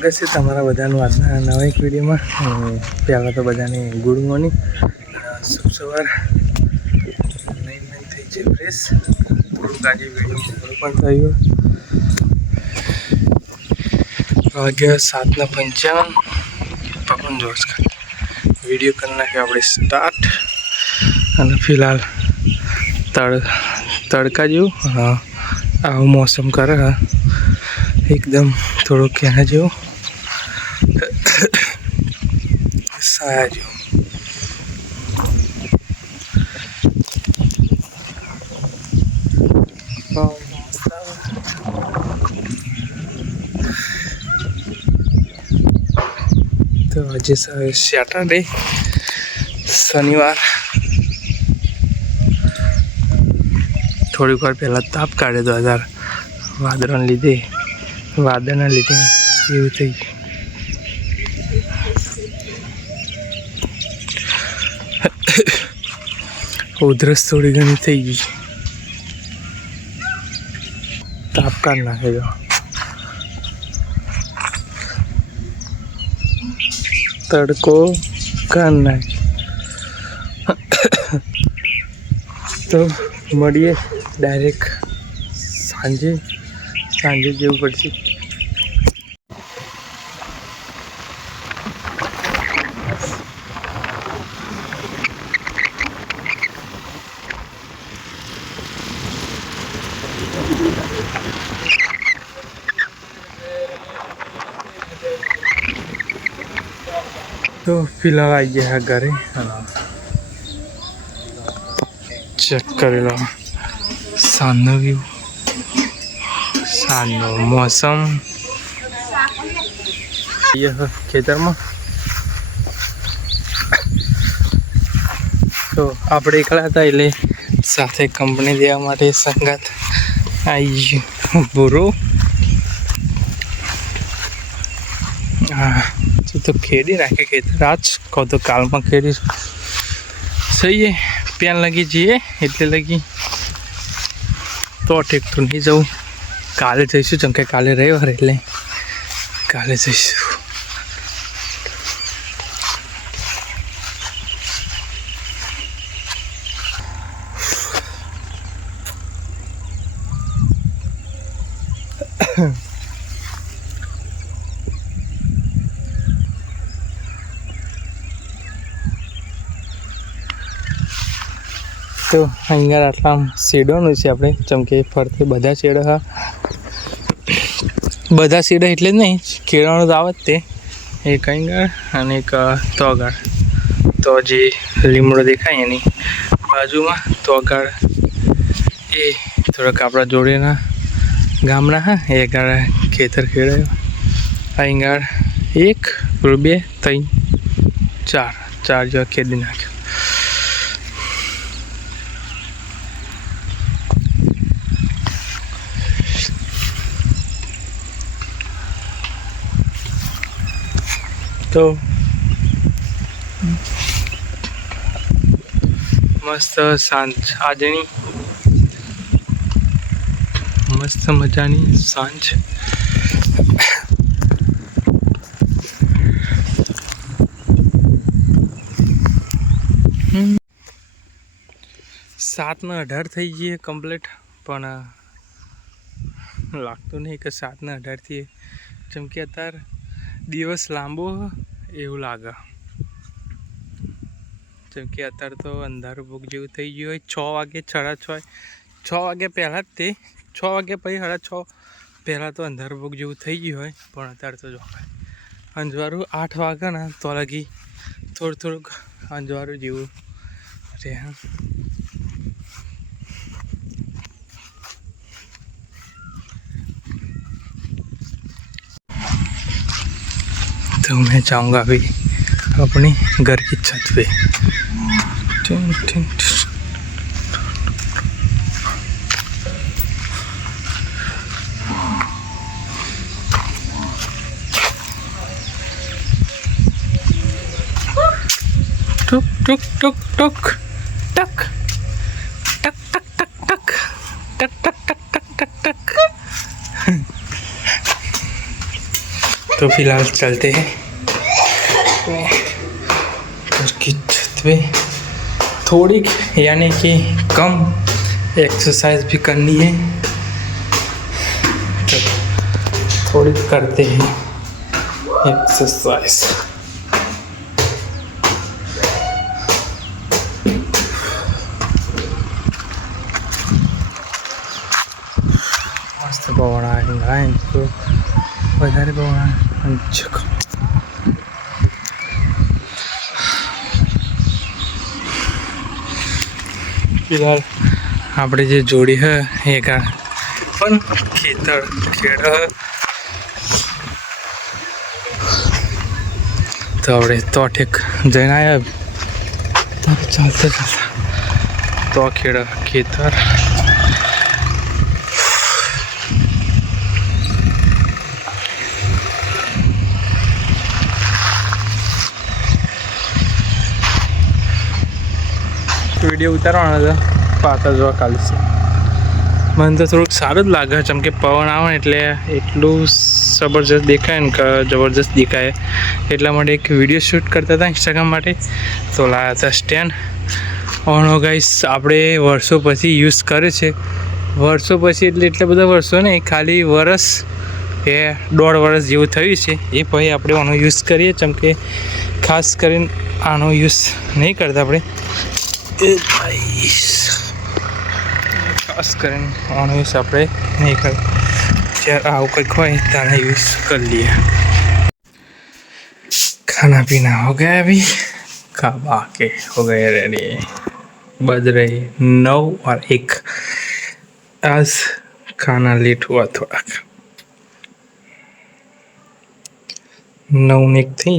સ્વાગત છે તમારા બધાનું આજના નવા એક વિડીયોમાં. પહેલાં તો બધાને ગુડ મોર્નિંગ, શુભ સવાર. નહીં થઈ છે ફ્રેશ, થોડુંક આજે વિડીયો મોડું પણ થયું. વાગ્યા 7:55. પવન જોશ વિડીયો કરી નાખ્યો આપણે સ્ટાર્ટ. અને ફિલહાલ તડકા જેવું આવું મોસમ કરે હા, એકદમ થોડુંક ક્યાં જેવું સાયા જેવું. તો આજે સેટરડે, શનિવાર. થોડીક વાર પહેલાં તાપ કાઢ્યો તો હજાર વાદળના લીધે એવું થઈ ઉધરસ થોડી ઘણી થઈ ગઈ છે. તાપ કાઢ નાખે જો તડકો કાઢ નાખે. તો મળીએ ડાયરેક્ટ સાંજે જવું પડશે. તો ફિલહાલ આવી ગયા ઘરે. ચેક કરી લો સાંજનો વ્યૂ, સાંજનો મોસમ. ખેતરમાં તો આપણે એકલા હતા એટલે સાથે કંપની દેવા માટે સંગાત આવી ગયું બુરો. હા તો ખેડી નાખે ખેતર આજ કહો તો કાલમાં ખેડી સહીએ. પેન લગી જઈએ એટલે લગી તો ટેક્ટર નહીં જવું. કાલે જઈશું જેમ કે કાલે રવિવાર એટલે કાલે જઈશું. તો અહીંયા આટલા શેડોનું છે આપણે ચમકે ફરતે બધા શેડો હા, બધા શેડો એટલે જ નહીં કેળાનું તો આવે જ તે. એક અહીંગાળ અને એક તોગાળ. તો જે લીમડો દેખાય એની બાજુમાં તોગાળ એ થોડાક આપણા જોડેના ગામના હા એ ગાળ ખેતર ખેડાયો. અહીંગાળ 1 2 3 4 જેવા ખેડી નાખ્યો. તો મસ્ત સાંજ આજની મસ્ત મજાની સાંજ. 7:18 થઈ ગઈ કમ્પ્લીટ, પણ લાગતું નહીં કે 7:18 થી. જેમ કે અત્યારે દિવસ લાંબો એવું લાગે. જેમ કે અત્યારે તો અંધારું ભૂખ જેવું થઈ ગયું હોય. 6 વાગે 6:30 વાગે પહેલાં જ તે 6 વાગે પછી 6:30 પહેલાં તો અંધારું ભૂખ જેવું થઈ ગયું હોય. પણ અત્યારે તો જો અંજવાળું 8 વાગે ને તો લગી થોડુંક અંજવાળું જેવું રહે. तो मैं जाऊंगा अभी अपनी घर की छत पे. टुक टुक टुक टुक टक टक टक टक टक टक टक टक टक टक टक तो फिलहाल चलते हैं घर की छत पे। थोड़ी यानी कि कम एक्सरसाइज भी करनी है, तो थोड़ी करते हैं एक्सरसाइज। मस्त पवन आहे तो વધારે પવન फिलहाल આપણે જે જોડી હે એ પણ ખેતર ખેડ તો આપણે તો ઠેક જઈને આવ્યા ચાલતા ચાલતા તો ખેતર વિડીયો ઉતારવાનો હતો પાતા જોવા કાલે છે. મને તો થોડુંક સારું જ લાગે છે, કે પવન આવે ને એટલે એટલું જબરજસ્ત દેખાય ને કે જબરજસ્ત દેખાય. એટલા માટે એક વિડીયો શૂટ કરતા હતા ઇન્સ્ટાગ્રામ માટે, તો લાવ્યા હતા સ્ટેન્ડ. ઓનો ગાઈસ આપણે વર્ષો પછી યુઝ કરે છે. વર્ષો પછી એટલે એટલા બધા વર્ષો ને, ખાલી વર્ષ કે 1.5 વર્ષ જેવું થયું છે. એ પછી આપણે આનો યુઝ કરીએ, જેમ કે ખાસ કરીને આનો યુઝ નહીં કરતા આપણે. ખાસ કરીને આનો યુઝ આપણે નહીં કરતા. જ્યારે આવું કંઈક હોય ત્યારે યુઝ कर लिया. खाना पीना हो गया, अभी खा के हो गए रेडी. बज रही 9:01. आज खाना लेट हुआ थोड़ा, 9:01 थी.